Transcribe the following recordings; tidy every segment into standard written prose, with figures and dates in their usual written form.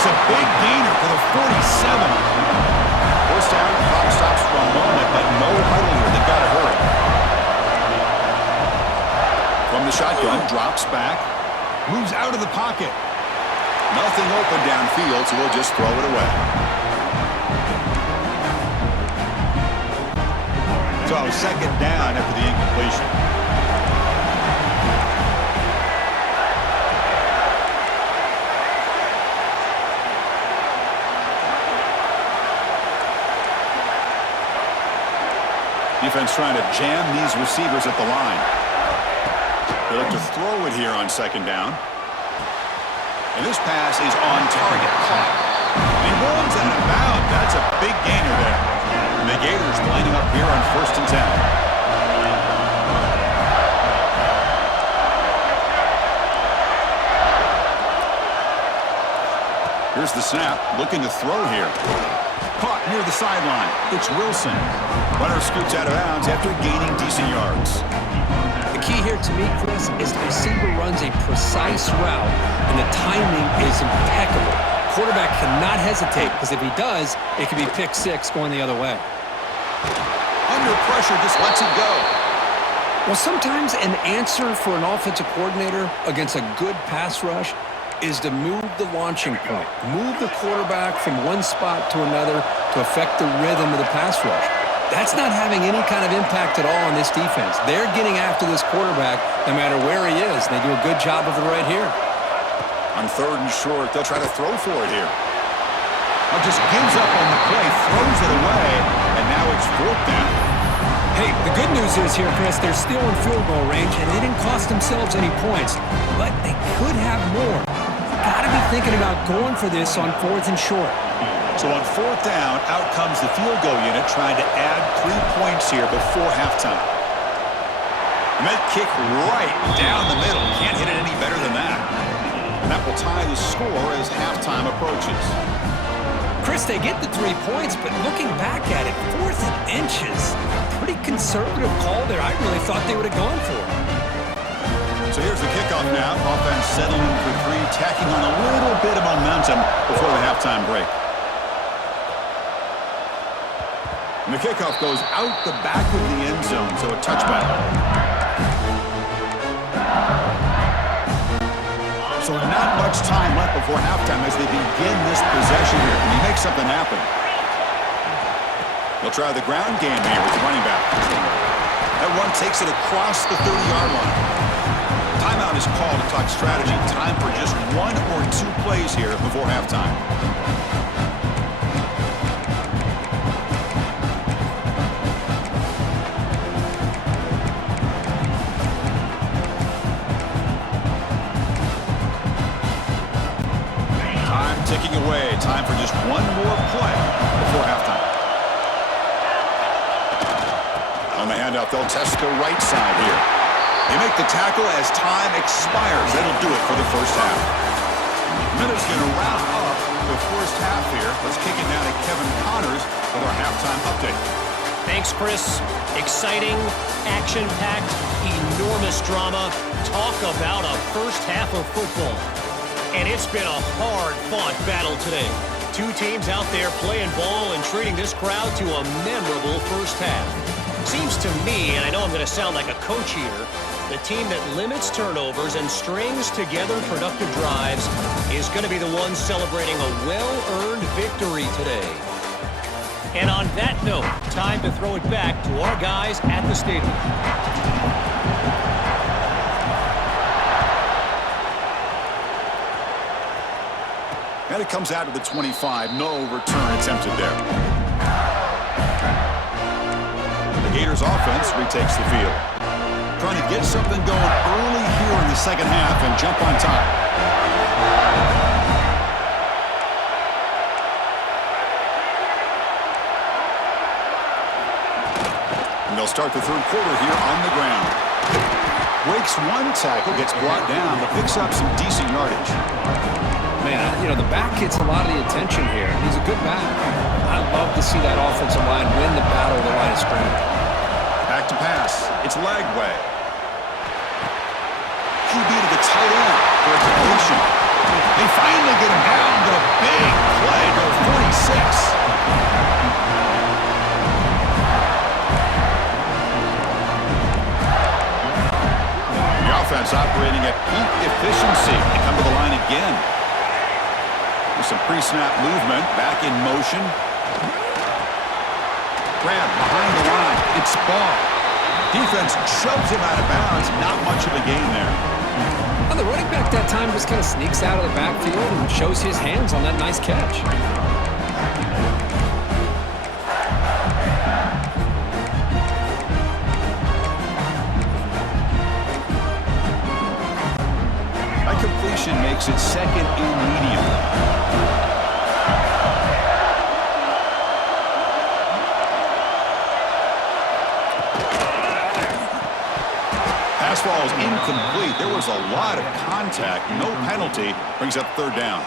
It's a big gainer for the 47. First down, clock stops for a moment, but no huddle here. They've got to hurry. From the shotgun, drops back. Moves out of the pocket. Nothing open downfield, so we'll just throw it away. So second down after the incompletion. Defense trying to jam these receivers at the line. They look to throw it here on second down. And this pass is on target. Caught. He rolls out of bounds. That's a big gainer there. And the Gators lining up here on 1st and 10. Here's the snap. Looking to throw here. Caught near the sideline. It's Wilson. Runner scoots out of bounds after gaining decent yards. The key here to me, Chris, is the receiver runs a precise route, and the timing is impeccable. Quarterback cannot hesitate, because if he does, it could be pick six going the other way. Under pressure, just lets it go. Well, sometimes an answer for an offensive coordinator against a good pass rush is to move the launching point. Move the quarterback from one spot to another to affect the rhythm of the pass rush. That's not having any kind of impact at all on this defense. They're getting after this quarterback no matter where he is. They do a good job of it right here. On 3rd and short, they'll try to throw for it here. Just gives up on the play, throws it away, and now it's 4th down. Hey, the good news is here, Chris, they're still in field goal range, and they didn't cost themselves any points, but they could have more. Got to be thinking about going for this on 4th and short. So on 4th down, out comes the field goal unit trying to add 3 points here before halftime. And that kick right down the middle. Can't hit it any better than that. And that will tie the score as halftime approaches. Chris, they get the 3 points, but looking back at it, 4th and inches. Pretty conservative call there. I really thought they would have gone for it. So here's the kickoff now. Offense settling for 3, tacking on a little bit of momentum before the halftime break. And the kickoff goes out the back of the end zone, so a touchback. So not much time left before halftime as they begin this possession here. Can he make something happen? They'll try the ground game here with the running back. That one takes it across the 30-yard line. Timeout is called to talk strategy. Time for just 1 or 2 plays here before halftime. Time ticking away. Time for just 1 more play before halftime. On the handoff, they'll test the right side here. They make the tackle as time expires. That'll do it for the first half. Minutes going to wrap up the first half here. Let's kick it down to Kevin Connors with our halftime update. Thanks, Chris. Exciting, action-packed, enormous drama. Talk about a first half of football. And it's been a hard-fought battle today. 2 teams out there playing ball and treating this crowd to a memorable first half. Seems to me, and I know I'm going to sound like a coach here, the team that limits turnovers and strings together productive drives is going to be the one celebrating a well-earned victory today. And on that note, time to throw it back to our guys at the stadium. And it comes out to the 25. No return attempted there. The Gators offense retakes the field. Trying to get something going early here in the second half and jump on top. And they'll start the third quarter here on the ground. Breaks 1 tackle, gets brought down, but picks up some decent yardage. Man, you know, the back gets a lot of the attention here. He's a good back. I love to see that offensive line win the battle of the line of scrimmage. Back to pass. It's Lagway. QB to the tight end for a completion. They finally get him down, but a big peak efficiency. They come to the line again. With some pre-snap movement, back in motion. Grab behind the line. It's ball. Defense shoves him out of bounds. Not much of a gain there. Well, the running back that time just kind of sneaks out of the backfield and shows his hands on that nice catch. That completion makes it second and medium. Pass ball is incomplete. There was a lot of contact. No penalty. Brings up third down.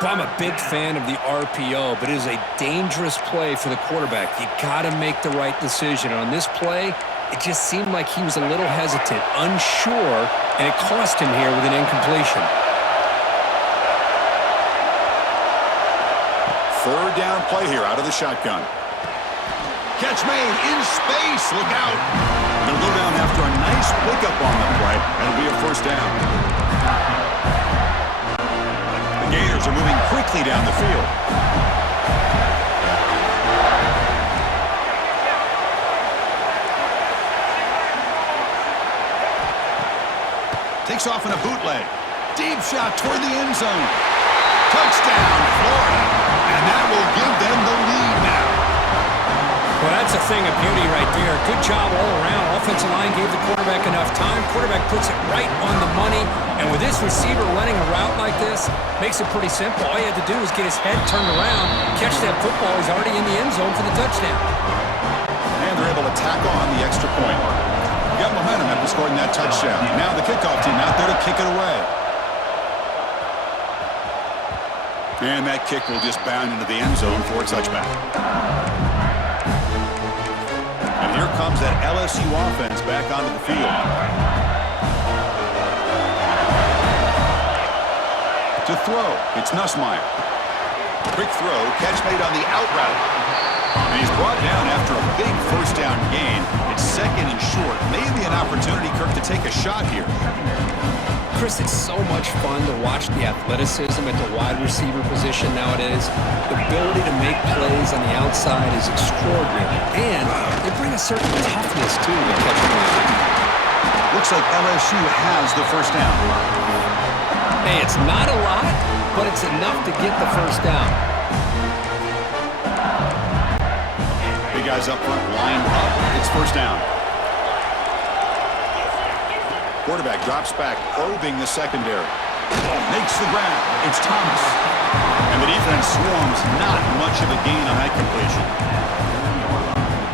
Well, I'm a big fan of the RPO, but it is a dangerous play for the quarterback. You got to make the right decision. On this play, it just seemed like he was a little hesitant, unsure, and it cost him here with an incompletion. Third down play here out of the shotgun. Catch made in space. Look out. They'll go down after a nice pickup on the play. That'll be a first down. The Gators are moving quickly down the field. Takes off in a bootleg. Deep shot toward the end zone. Touchdown, Florida. And that will give them the lead now. Well, that's a thing of beauty right there. Good job all around. Offensive line gave the quarterback enough time. Quarterback puts it right on the money. And with this receiver running a route like this, makes it pretty simple. All he had to do was get his head turned around, catch that football. He's already in the end zone for the touchdown. And they're able to tack on the extra point. Got momentum after scoring that touchdown. Now the kickoff team out there to kick it away. And that kick will just bound into the end zone for a touchback. And here comes that LSU offense back onto the field. To throw, it's Nussmeier. Quick throw, catch made on the out route. And he's brought down after a big first down gain. It's second and short. Maybe an opportunity, Kirk, to take a shot here. Chris, it's so much fun to watch the athleticism at the wide receiver position nowadays. The ability to make plays on the outside is extraordinary. And they bring a certain toughness, too, to catch them. Looks like LSU has the first down. Hey, it's not a lot, but it's enough to get the first down. Big guys up front, lined up. It's first down. Quarterback drops back, probing the secondary. Makes the grab. It's Thomas. And the defense swarms. Not much of a gain on that completion.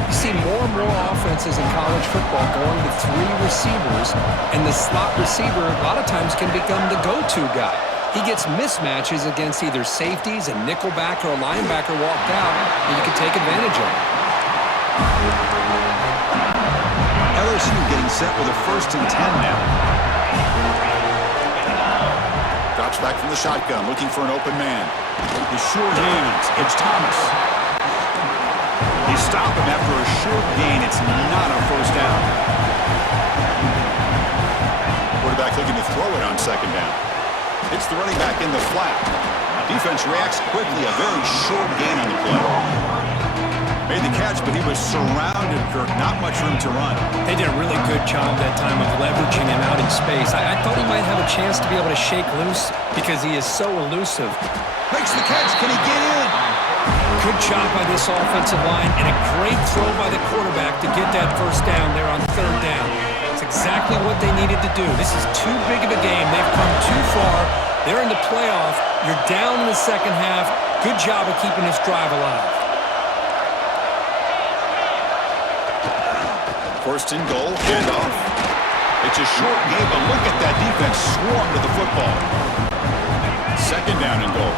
You see more and more offenses in college football going to three receivers, and the slot receiver a lot of times can become the go-to guy. He gets mismatches against either safeties, a nickelback, or a linebacker walked out, and you can take advantage of it. LSU getting set with a 1st and 10 now. Drops back from the shotgun, looking for an open man. His sure hands. It's Thomas. They stop him after a short gain. It's not a first down. Quarterback looking to throw it on second down. It's the running back in the flat. Defense reacts quickly. A very short gain on the play. Made the catch, but he was surrounded, Kirk. Not much room to run. They did a really good job that time of leveraging him out in space. I thought he might have a chance to be able to shake loose because he is so elusive. Makes the catch. Can he get in? Good job by this offensive line and a great throw by the quarterback to get that first down there on third down. It's exactly what they needed to do. This is too big of a game. They've come too far. They're in the playoff. You're down in the second half. Good job of keeping this drive alive. First and goal, handoff. It's a short game, but look at that defense swarm to the football. Second down and goal.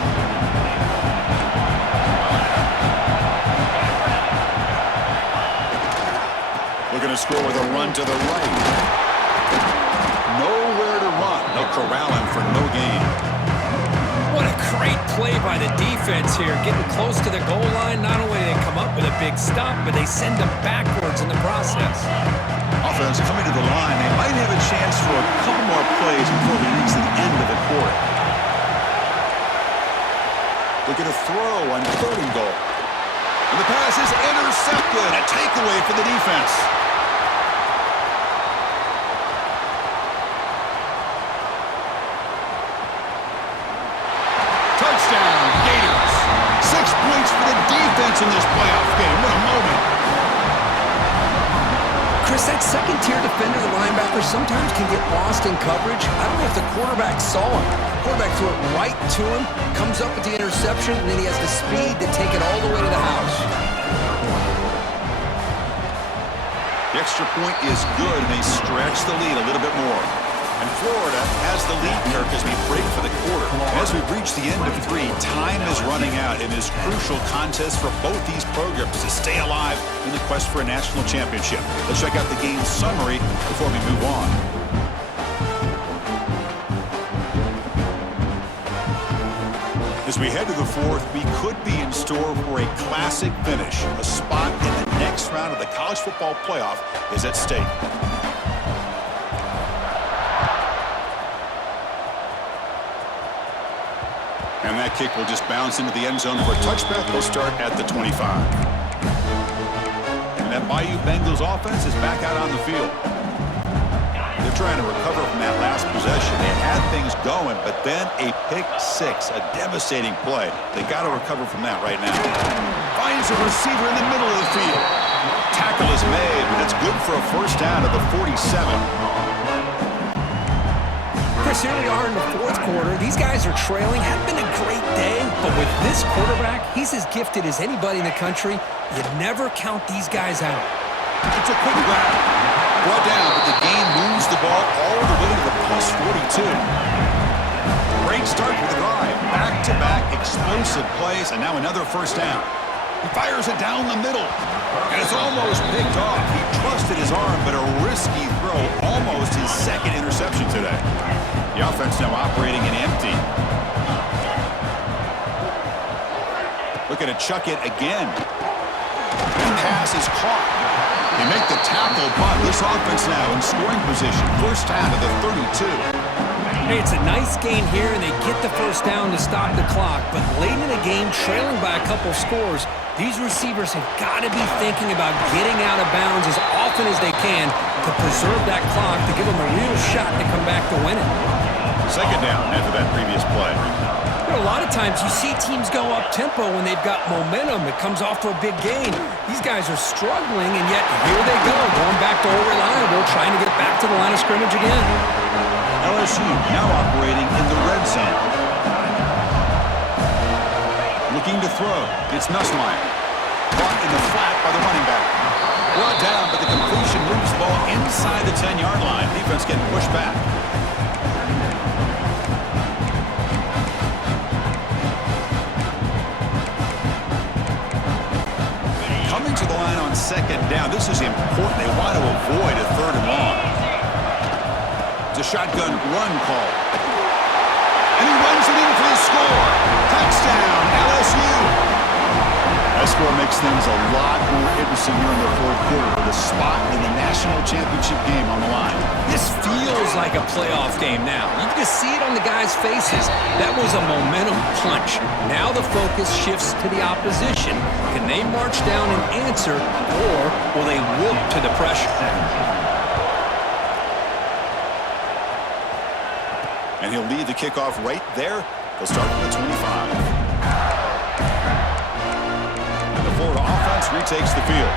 Looking to score with a run to the right. Nowhere to run. They'll corral him for no gain. What a great play by the defense here. Getting close to the goal line, not only do they come up with a big stop, but they send them backwards in the process. offense coming to the line. They might have a chance for a couple more plays before we reach the end of the quarter. Looking to throw on 3rd and goal. And the pass is intercepted. A takeaway for the defense. Touchdown, Gators. 6 points for the defense in this playoff game. What a moment. Chris, that second-tier defender, the linebacker, sometimes can get lost in coverage. I don't know if the quarterback saw him. Quarterback threw it right to him, comes up with the interception, and then he has the speed to take it all the way to the house. The extra point is good, and they stretch the lead a little bit more. And Florida has the lead, Kirk, as we break for the quarter. As we reach the end of 3, time is running out in this crucial contest for both these programs to stay alive in the quest for a national championship. Let's check out the game summary before we move on. As we head to the 4th, we could be in store for a classic finish. A spot in the next round of the college football playoff is at stake. And that kick will just bounce into the end zone for a touchback. They'll start at the 25. And that Bayou Bengals offense is back out on the field. They're trying to recover from that last possession. They had things going, but then a pick 6, a devastating play. They got to recover from that right now. Finds a receiver in the middle of the field. Tackle is made, but it's good for a first down at the 47. Chris, here we are in the 4th quarter. These guys are trailing. Hadn't been a great day, but with this quarterback, he's as gifted as anybody in the country. You never count these guys out. It's a quick grab. Brought down, but the game moves the ball all the way to the plus 42. Great start for the drive. Back-to-back explosive plays, and now another first down. He fires it down the middle, and it's almost picked off. He trusted his arm, but a risky throw, almost his 2nd interception today. The offense now operating in empty. Looking to chuck it again. The pass is caught. They make the tackle, but this offense now in scoring position. First down to the 32. Hey, it's a nice gain here, and they get the first down to stop the clock. But late in the game, trailing by a couple scores, these receivers have got to be thinking about getting out of bounds as often as they can to preserve that clock, to give them a real shot to come back to win it. Second down after that previous play. You know, a lot of times you see teams go up-tempo when they've got momentum. It comes off to a big gain. These guys are struggling, and yet here they go, going back to old reliable, trying to get back to the line of scrimmage again. LSU now operating in the red zone. Looking to throw. It's Nussmeier. Caught in the flat by the running back. Brought down, but the completion moves the ball inside the 10-yard line. Defense getting pushed back. Coming to the line on second down. This is important. They want to avoid a 3rd and long. It's a shotgun run call. And he runs it in for the score. Touchdown, LSU. That score makes things a lot more interesting here in the 4th quarter with a spot in the national championship game on the line. This feels like a playoff game now. You can just see it on the guys' faces. That was a momentum punch. Now the focus shifts to the opposition. Can they march down and answer, or will they wilt to the pressure? And he'll lead the kickoff right there. They'll start from the 25. And the Florida offense retakes the field.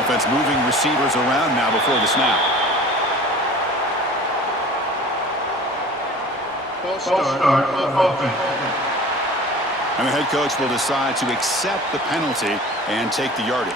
Offense moving receivers around now before the snap. And the head coach will decide to accept the penalty and take the yardage.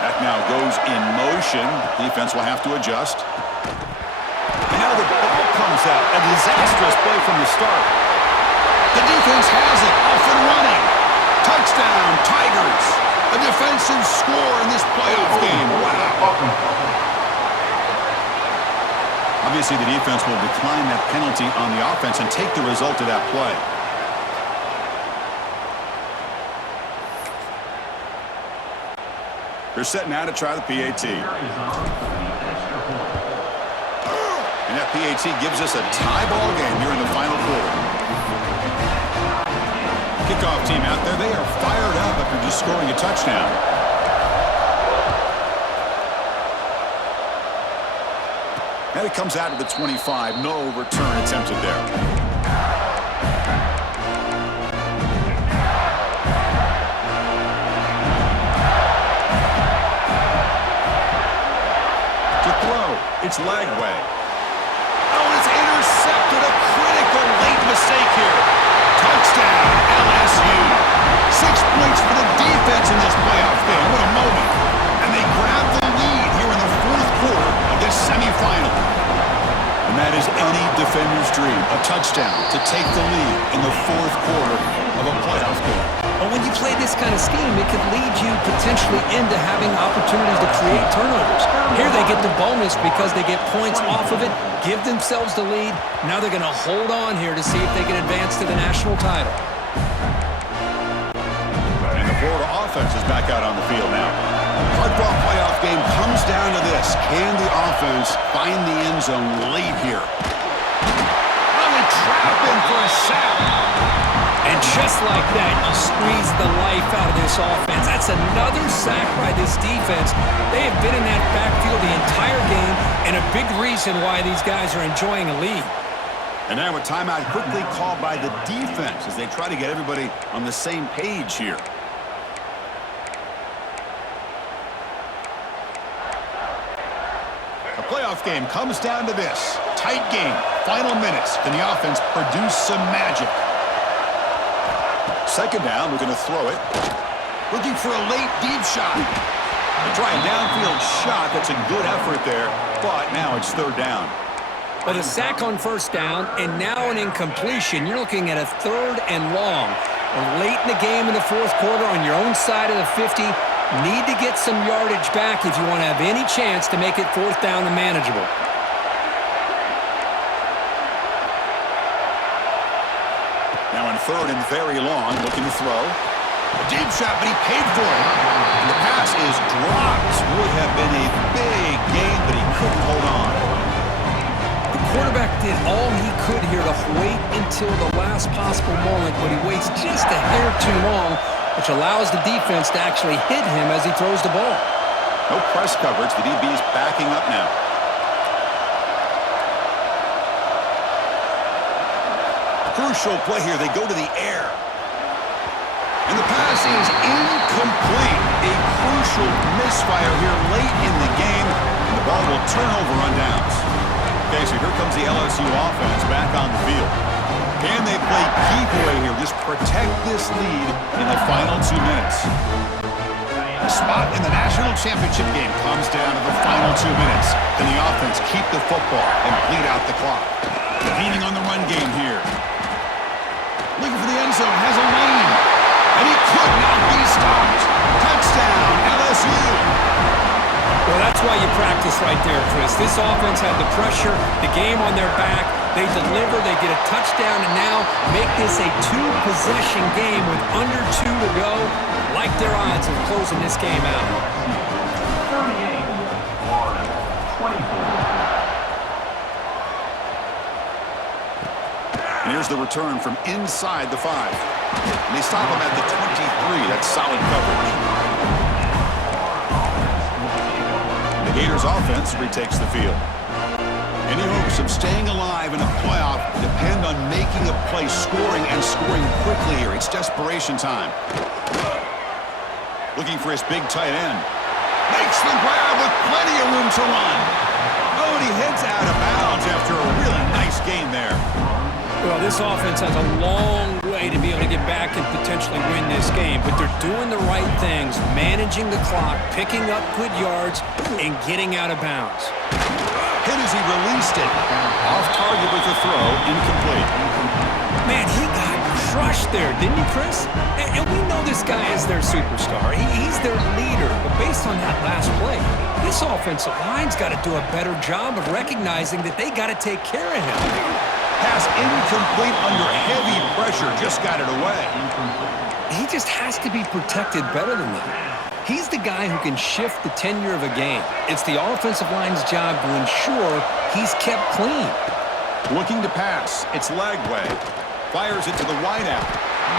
That now goes goes in motion. Defense will have to adjust. And now the ball comes out. A disastrous play from the start. The defense has it. Off and running. Touchdown, Tigers. A defensive score in this playoff game. Wow. Obviously, the defense will decline that penalty on the offense and take the result of that play. They're setting out to try the PAT. And that PAT gives us a tie ball game here in the final quarter. Kickoff team out there, they are fired up after just scoring a touchdown. And it comes out to the 25. No return attempted there. To throw, it's Lagway. Oh, it's intercepted. A critical late mistake here. Touchdown, LSU. 6 points for the defense in this playoff game. What a moment. And they grab the lead here in the fourth quarter of this semifinal. And that is any defender's dream. A touchdown to take the lead in the fourth quarter of a playoff game. But when you play this kind of scheme, it could lead you potentially into having opportunities to create turnovers. Here they get the bonus because they get points off of it, give themselves the lead. Now they're going to hold on here to see if they can advance to the national title. And the Florida offense is back out on the field now. Hardball playoff game comes down to this. Can the offense find the end zone late here? Oh, and trap in for a sack. And just like that, you squeeze the life out of this offense. That's another sack by this defense. They have been in that backfield the entire game, and a big reason why these guys are enjoying a lead. And now a timeout quickly called by the defense as they try to get everybody on the same page here. The playoff game comes down to this. Tight game, final minutes. Can the offense produce some magic? Second down, we're going to throw it. Looking for a late deep shot. They try a downfield shot. That's a good effort there, but now it's third down. But a sack on first down, and now an incompletion. You're looking at a third and long. Late in the game in the fourth quarter on your own side of the 50, need to get some yardage back if you want to have any chance to make it fourth down and manageable. Now in third and very long, looking to throw. A deep shot, but he paid for it. And the pass is dropped. Would have been a big gain, but he couldn't hold on. The quarterback did all he could here to wait until the last possible moment, but he waits just a hair too long, which allows the defense to actually hit him as he throws the ball. No press coverage. The DB is backing up now. Crucial play here. They go to the air. And the pass is incomplete. A crucial misfire here late in the game. And the ball will turn over on downs. Okay, so here comes the LSU offense back on the field. Can they play keep away here? Just protect this lead in the final 2 minutes. The spot in the national championship game comes down to the final 2 minutes. Can the offense keep the football and bleed out the clock? Leaning on the run game here. Looking for the end zone, has a lane. And he could not be stopped. Touchdown, LSU. Well, that's why you practice right there, Chris. This offense had the pressure, the game on their back. They deliver, they get a touchdown, and now make this a two-possession game with under 2 to go. Like their odds of closing this game out. 38, Florida, 24. And here's the return from inside the 5. And they stop him at the 23. That's solid coverage. The Gators offense retakes the field. Any hopes of staying alive in a playoff depend on making a play, scoring and scoring quickly here. It's desperation time. Looking for his big tight end. Makes the grab with plenty of room to run. Oh, and he heads out of bounds after a really nice game there. Well, this offense has a long way to be able to get back and potentially win this game, but they're doing the right things, managing the clock, picking up good yards, and getting out of bounds. Hit as he released it. Off target with the throw, incomplete. Man, he got crushed there, didn't he, Chris? And we know this guy is their superstar. He's their leader. But based on that last play, this offensive line's got to do a better job of recognizing that they got to take care of him. Pass incomplete under heavy pressure. Just got it away. He just has to be protected better than that. He's the guy who can shift the tenure of a game. It's the offensive line's job to ensure he's kept clean. Looking to pass. It's Lagway. Fires it to the wideout.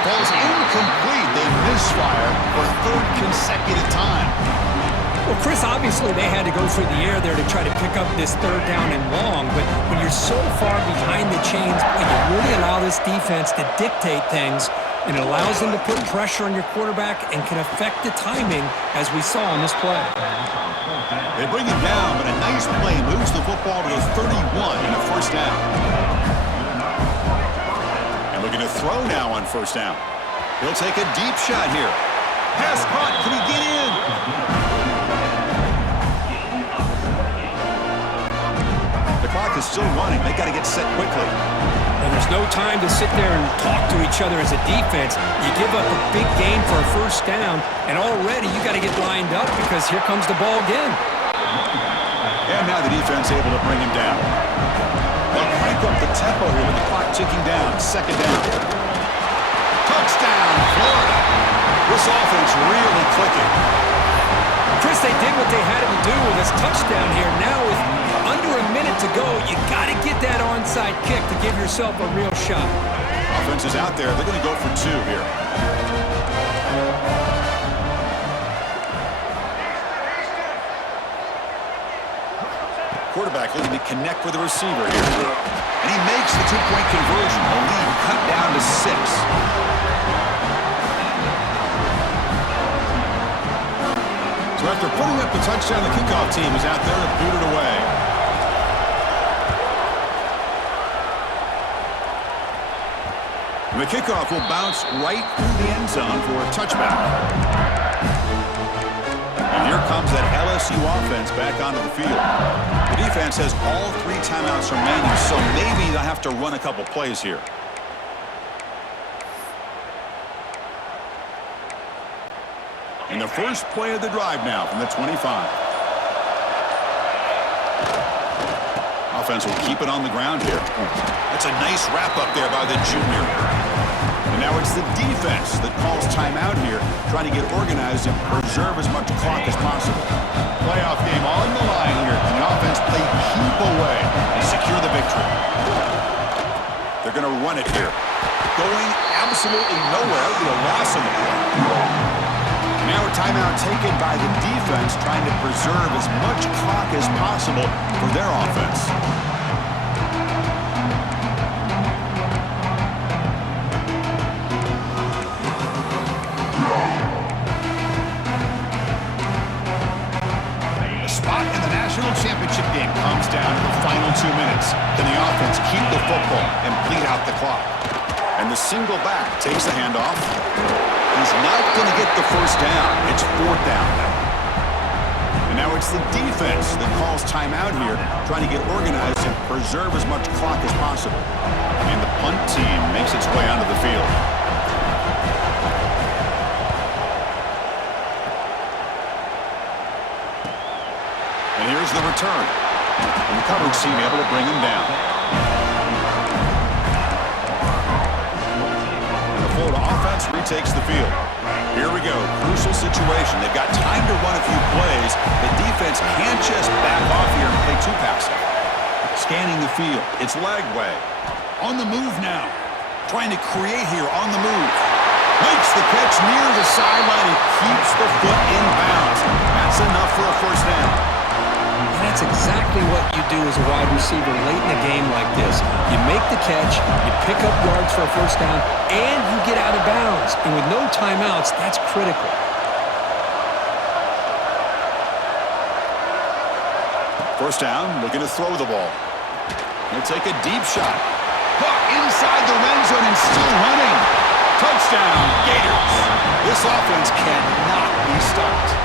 Ball's incomplete. They misfire for a third consecutive time. Well, Chris, obviously they had to go through the air there to try to pick up this third down and long, but when you're so far behind the chains, boy, you really allow this defense to dictate things, and it allows them to put pressure on your quarterback and can affect the timing, as we saw on this play. They bring it down, but a nice play moves the football to the 31 and a first down. And looking to throw now on first down. He'll take a deep shot here. Pass caught. Can he get in? The clock is still running. They got to get set quickly. And there's no time to sit there and talk to each other as a defense. You give up a big gain for a first down, and already you got to get lined up because here comes the ball again. And now the defense able to bring him down. They'll crank up the tempo here with the clock ticking down. Second down. Touchdown, Florida. This offense really clicking. Chris, they did what they had to do with this touchdown here. Now with under a minute to go, you got to get that onside kick to give yourself a real shot. Offense is out there. They're going to go for two here. Quarterback looking to connect with the receiver here. And he makes the two-point conversion. The lead cut down to 6. So after putting up the touchdown, the kickoff team is out there to boot it away. And the kickoff will bounce right through the end zone for a touchback. And here comes that LSU offense back onto the field. The defense has all 3 timeouts remaining, so maybe they'll have to run a couple plays here. And the first play of the drive now from the 25. Offense will keep it on the ground here. That's a nice wrap up there by the junior. And now it's the defense that calls timeout here, trying to get organized and preserve as much clock as possible. Playoff game on the line here. Can the offense play keep away and secure the victory? They're going to run it here. Going absolutely nowhere. It'll be a loss in the play. Now a timeout taken by the defense, trying to preserve as much clock as possible for their offense. The spot in the national championship game comes down to the final 2 minutes. Can the offense keep the football and bleed out the clock? And the single back takes the handoff. He's not going to get the first down. It's 4th down now. And now it's the defense that calls timeout here, trying to get organized and preserve as much clock as possible. And the punt team makes its way onto the field. And here's the return. And the coverage team able to bring him down. Florida offense retakes the field. Here we go. Crucial situation. They've got time to run a few plays. The defense can't just back off here and play too passive. Scanning the field. It's Lagway. On the move now. Trying to create here on the move. Makes the catch near the sideline and keeps the foot in bounds. That's enough for a first down. And that's exactly what you do as a wide receiver late in a game like this. You make the catch, you pick up yards for a first down, and you get out of bounds. And with no timeouts, that's critical. First down, looking to throw the ball. He'll take a deep shot. Caught inside the red zone and still running. Touchdown, Gators. This offense cannot be stopped.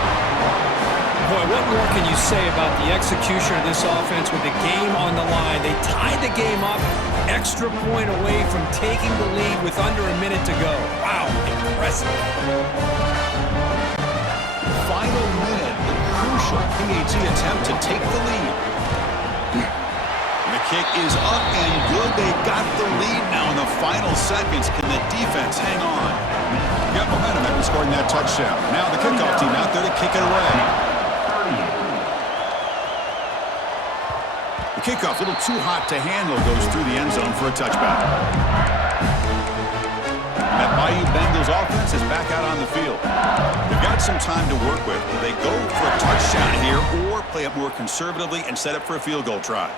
Boy, what more can you say about the execution of this offense with the game on the line? They tied the game up, extra point away from taking the lead with under a minute to go. Wow, impressive. Final minute, the crucial PAT attempt to take the lead. The kick is up and good. They got the lead now in the final seconds. Can the defense hang on? Got momentum after scoring that touchdown. Now the kickoff team out there to kick it away. The kickoff, a little too hot to handle, goes through the end zone for a touchback. And that Bayou Bengals offense is back out on the field. They've got some time to work with. Do they go for a touchdown here or play it more conservatively and set up for a field goal try?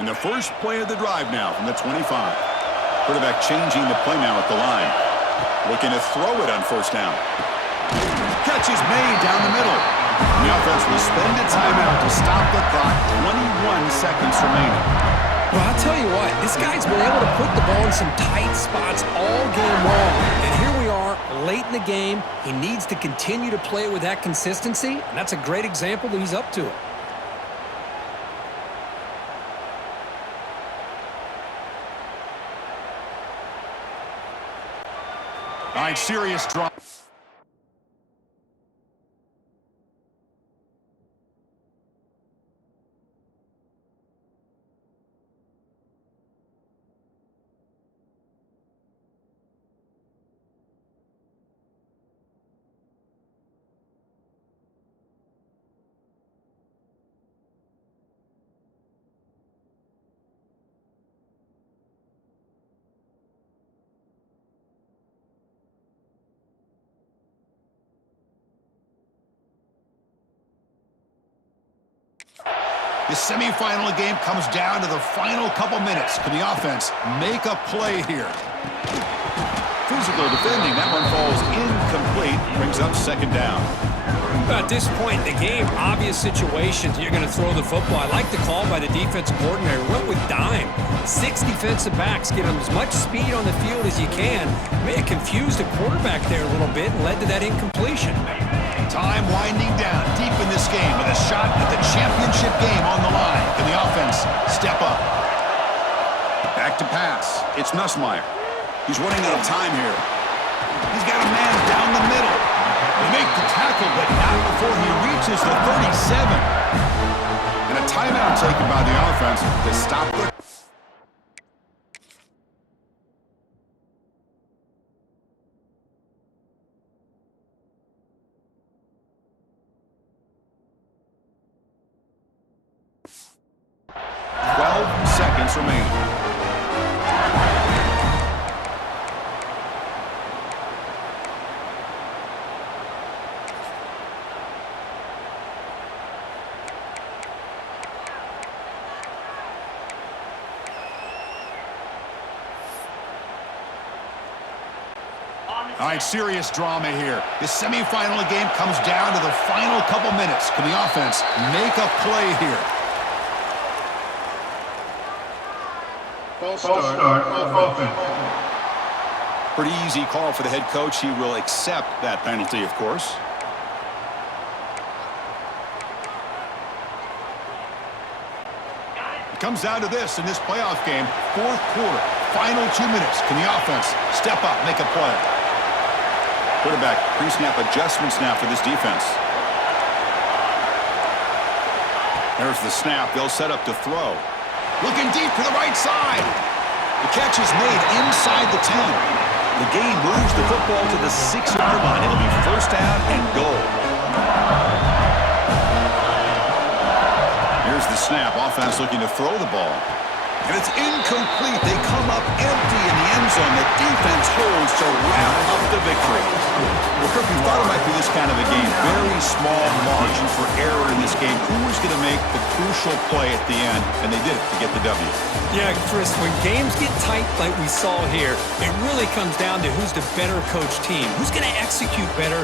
And the first play of the drive now from the 25. Quarterback changing the play now at the line. Looking to throw it on first down. Catch is made down the middle. The offense will spend a timeout to stop the clock. 21 seconds remaining. Well, I'll tell you what, this guy's been able to put the ball in some tight spots all game long. And here we are, late in the game. He needs to continue to play with that consistency, and that's a great example that he's up to it. All right, serious drop. The semifinal game comes down to the final couple minutes. Can the offense make a play here? Physical defending. That one falls incomplete. Brings up second down. At this point in the game, obvious situations, you're going to throw the football. I like the call by the defensive coordinator. Went with dime. 6 defensive backs. Get them as much speed on the field as you can. May have confused the quarterback there a little bit and led to that incompletion. Time winding down deep in this game with a shot at the championship game on the line. Can the offense step up? Back to pass. It's Nussmeier. He's running out of time here. He's got a man down the middle. They make the tackle, but not before he reaches the 37. And a timeout taken by the offense to stop the... seconds remaining. All right, serious drama here. The semifinal game comes down to the final couple minutes. Can the offense make a play here? False start offense. Pretty easy call for the head coach. He will accept that penalty, of course. It comes down to this in this playoff game. Fourth quarter, final 2 minutes. Can the offense step up, make a play? Quarterback pre-snap adjustments now for this defense. There's the snap. They'll set up to throw. Looking deep to the right side. The catch is made inside the 10. The game moves the football to the 6-yard line. It'll be first down and goal. Here's the snap. Offense looking to throw the ball. And it's incomplete. They come up empty in the end zone. The defense holds to wrap up the victory. Well, Kirk, we thought it might be this kind of a game. Very small margin for error in this game. Who was going to make the crucial play at the end? And they did it to get the W. Yeah, Chris, when games get tight like we saw here, it really comes down to who's the better coach team. Who's going to execute better